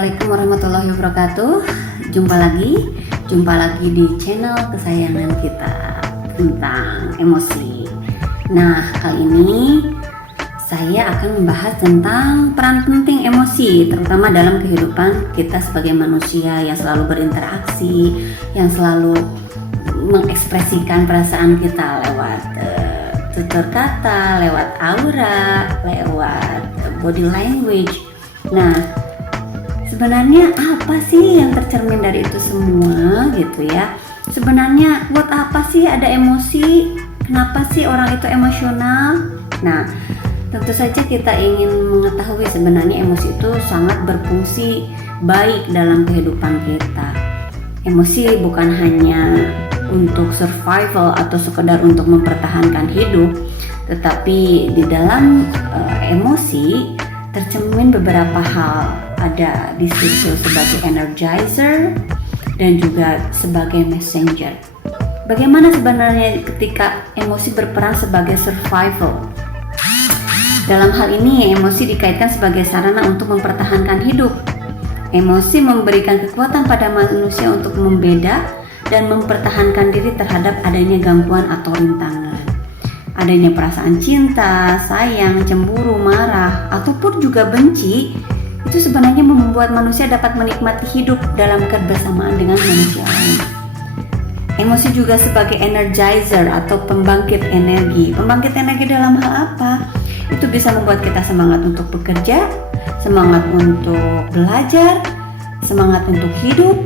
Assalamualaikum warahmatullahi wabarakatuh. Jumpa lagi di channel kesayangan kita tentang emosi. Nah, kali ini saya akan membahas tentang peran penting emosi, terutama dalam kehidupan kita sebagai manusia yang selalu berinteraksi, yang selalu mengekspresikan perasaan kita lewat tutur kata, lewat aura, lewat body language. Nah, sebenarnya apa sih yang tercermin dari itu semua gitu ya? Sebenarnya buat apa sih ada emosi? Kenapa sih orang itu emosional? Nah, tentu saja kita ingin mengetahui sebenarnya emosi itu sangat berfungsi baik dalam kehidupan kita. Emosi bukan hanya untuk survival atau sekedar untuk mempertahankan hidup, tetapi di dalam emosi tercermin beberapa hal. Ada di situ sebagai energizer dan juga sebagai messenger. Bagaimana sebenarnya ketika emosi berperan sebagai survival? Dalam hal ini, emosi dikaitkan sebagai sarana untuk mempertahankan hidup. Emosi memberikan kekuatan pada manusia untuk membeda dan mempertahankan diri terhadap adanya gangguan atau rintangan. Adanya perasaan cinta, sayang, cemburu, marah, ataupun juga benci, itu sebenarnya membuat manusia dapat menikmati hidup dalam kebersamaan dengan manusia lain. Emosi juga sebagai energizer atau pembangkit energi. Pembangkit energi dalam hal apa? Itu bisa membuat kita semangat untuk bekerja, semangat untuk belajar, semangat untuk hidup,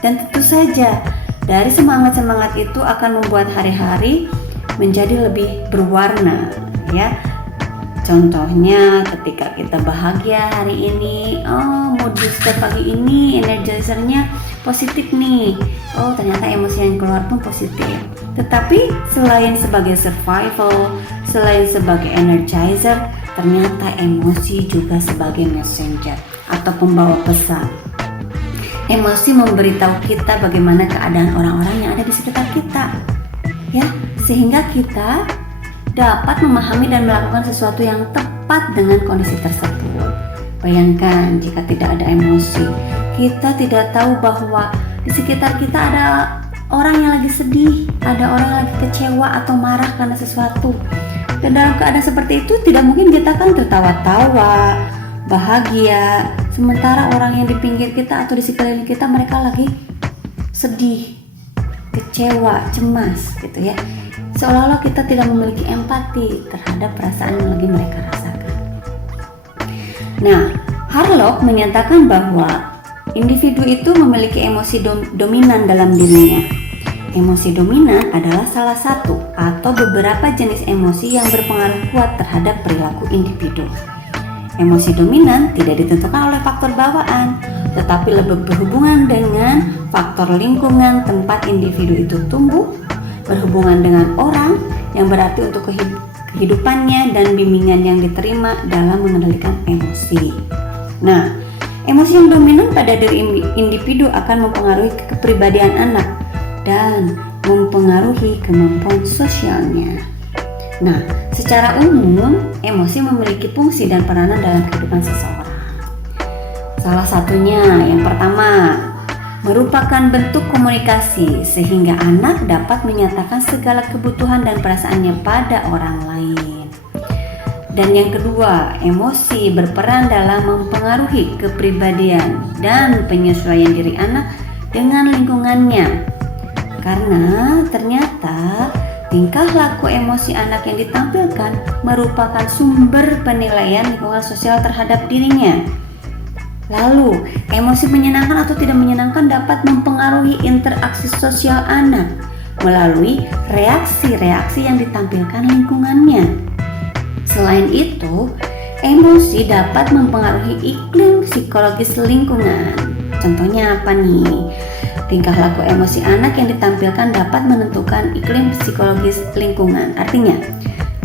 dan tentu saja dari semangat-semangat itu akan membuat hari-hari menjadi lebih berwarna, ya. Contohnya ketika kita bahagia hari ini, mood booster pagi ini energizernya positif nih. Ternyata emosi yang keluar pun positif. Tetapi selain sebagai survival, selain sebagai energizer, ternyata emosi juga sebagai messenger atau pembawa pesan. Emosi memberitahu kita bagaimana keadaan orang-orang yang ada di sekitar kita, ya, sehingga kita dapat memahami dan melakukan sesuatu yang tepat dengan kondisi tersebut. Bayangkan jika tidak ada emosi, kita tidak tahu bahwa di sekitar kita ada orang yang lagi sedih, ada orang yang lagi kecewa atau marah karena sesuatu. Dan dalam keadaan seperti itu tidak mungkin kita kan tertawa-tawa, bahagia, sementara orang yang di pinggir kita atau di sekeliling kita mereka lagi sedih, kecewa, cemas gitu ya. Seolah-olah kita tidak memiliki empati terhadap perasaan yang lagi mereka rasakan. Nah, Harlock menyatakan bahwa individu itu memiliki emosi dominan dalam dirinya. Emosi dominan adalah salah satu atau beberapa jenis emosi yang berpengaruh kuat terhadap perilaku individu. Emosi dominan tidak ditentukan oleh faktor bawaan, tetapi lebih berhubungan dengan faktor lingkungan tempat individu itu tumbuh, berhubungan dengan orang yang berarti untuk kehidupannya dan bimbingan yang diterima dalam mengendalikan emosi. Nah, emosi yang dominan pada diri individu akan mempengaruhi kepribadian anak dan mempengaruhi kemampuan sosialnya. Nah, secara umum, emosi memiliki fungsi dan peranan dalam kehidupan seseorang. Salah satunya, yang pertama, merupakan bentuk komunikasi sehingga anak dapat menyatakan segala kebutuhan dan perasaannya pada orang lain. Dan yang kedua, emosi berperan dalam mempengaruhi kepribadian dan penyesuaian diri anak dengan lingkungannya. Karena ternyata tingkah laku emosi anak yang ditampilkan merupakan sumber penilaian lingkungan sosial terhadap dirinya. Lalu, emosi menyenangkan atau tidak menyenangkan dapat mempengaruhi interaksi sosial anak melalui reaksi-reaksi yang ditampilkan lingkungannya. Selain itu, emosi dapat mempengaruhi iklim psikologis lingkungan. Contohnya apa nih? Tingkah laku emosi anak yang ditampilkan dapat menentukan iklim psikologis lingkungan. Artinya,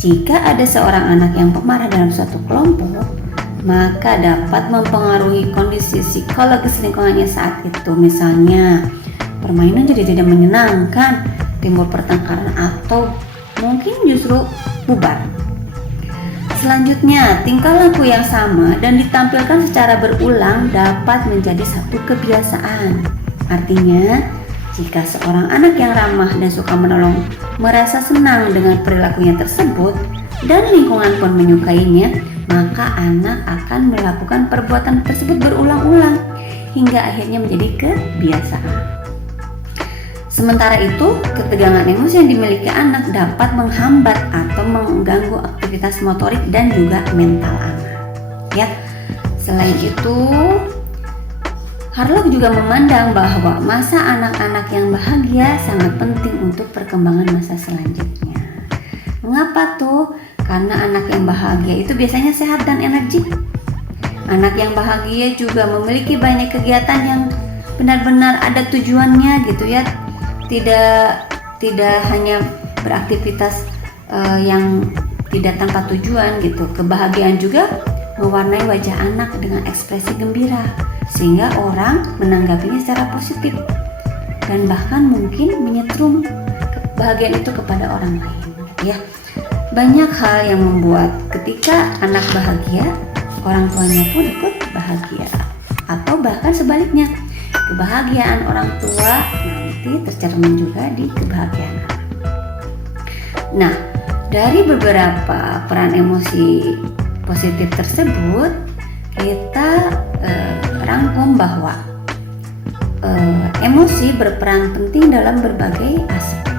jika ada seorang anak yang pemarah dalam suatu kelompok, maka dapat mempengaruhi kondisi psikologis lingkungannya saat itu. Misalnya, permainan jadi tidak menyenangkan, timbul pertengkaran atau mungkin justru bubar. Selanjutnya, tingkah laku yang sama dan ditampilkan secara berulang dapat menjadi satu kebiasaan. Artinya, jika seorang anak yang ramah dan suka menolong merasa senang dengan perilakunya tersebut dan lingkungan pun menyukainya, maka anak akan melakukan perbuatan tersebut berulang-ulang hingga akhirnya menjadi kebiasaan. Sementara itu, ketegangan emosi yang dimiliki anak dapat menghambat atau mengganggu aktivitas motorik dan juga mental anak. Ya, selain itu, Harlock juga memandang bahwa masa anak-anak yang bahagia sangat penting untuk perkembangan masa selanjutnya. Mengapa tuh? Karena anak yang bahagia itu biasanya sehat dan energik. Anak yang bahagia juga memiliki banyak kegiatan yang benar-benar ada tujuannya gitu ya. Tidak hanya beraktivitas yang tidak tanpa tujuan gitu. Kebahagiaan juga mewarnai wajah anak dengan ekspresi gembira sehingga orang menanggapinya secara positif dan bahkan mungkin menyetrum kebahagiaan itu kepada orang lain gitu ya. Banyak hal yang membuat ketika anak bahagia, orang tuanya pun ikut bahagia, atau bahkan sebaliknya, kebahagiaan orang tua nanti tercermin juga di kebahagiaan anak. Nah, dari beberapa peran emosi positif tersebut, kita rangkum bahwa emosi berperan penting dalam berbagai aspek.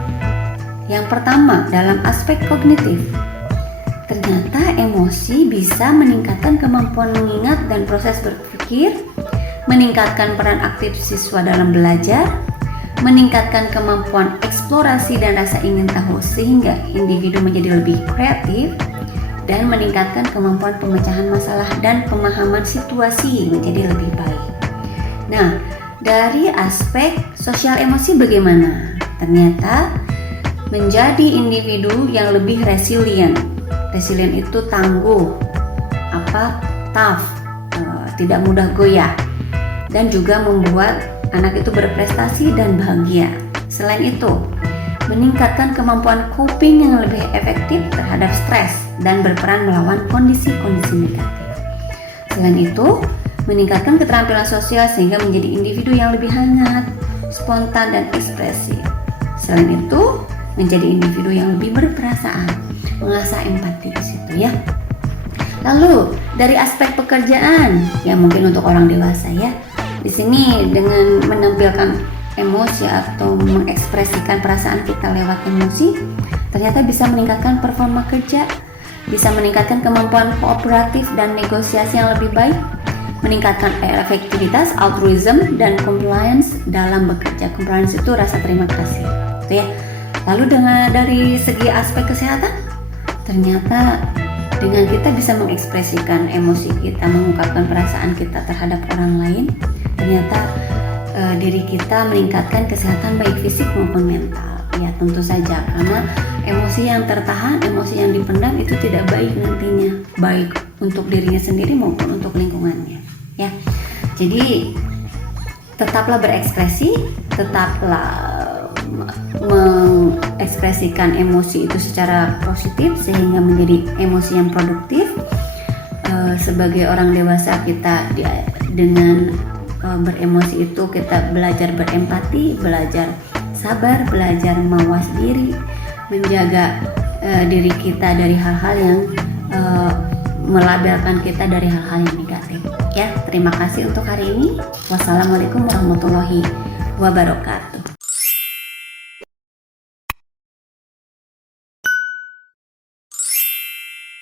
Yang pertama, dalam aspek kognitif. Ternyata emosi bisa meningkatkan kemampuan mengingat dan proses berpikir, meningkatkan peran aktif siswa dalam belajar, meningkatkan kemampuan eksplorasi dan rasa ingin tahu sehingga individu menjadi lebih kreatif, dan meningkatkan kemampuan pemecahan masalah dan pemahaman situasi menjadi lebih baik. Nah, dari aspek sosial emosi bagaimana? Ternyata menjadi individu yang lebih resilient. Resilient itu tangguh, tough, tidak mudah goyah, dan juga membuat anak itu berprestasi dan bahagia. Selain itu, meningkatkan kemampuan coping yang lebih efektif terhadap stres dan berperan melawan kondisi-kondisi negatif. Selain itu, meningkatkan keterampilan sosial sehingga menjadi individu yang lebih hangat, spontan, dan ekspresif. Selain itu, menjadi individu yang lebih berperasaan, mengasah empati di situ ya. Lalu dari aspek pekerjaan, ya mungkin untuk orang dewasa ya. Di sini dengan menampilkan emosi atau mengekspresikan perasaan kita lewat emosi, ternyata bisa meningkatkan performa kerja, bisa meningkatkan kemampuan kooperatif dan negosiasi yang lebih baik, meningkatkan efektivitas, altruism, dan compliance dalam bekerja. Compliance itu rasa terima kasih, gitu ya. Lalu dari segi aspek kesehatan, ternyata dengan kita bisa mengekspresikan emosi kita, mengungkapkan perasaan kita terhadap orang lain, ternyata diri kita meningkatkan kesehatan baik fisik maupun mental. Ya tentu saja, karena emosi yang tertahan, emosi yang dipendam itu tidak baik nantinya, baik untuk dirinya sendiri maupun untuk lingkungannya. Ya, jadi tetaplah berekspresi, tetaplah mengekspresikan emosi itu secara positif sehingga menjadi emosi yang produktif. Sebagai orang dewasa kita dengan beremosi itu kita belajar berempati, belajar sabar, belajar mawas diri, menjaga diri kita dari hal-hal yang melabelkan kita dari hal-hal yang negatif. Ya, terima kasih untuk hari ini. Wassalamualaikum warahmatullahi wabarakatuh.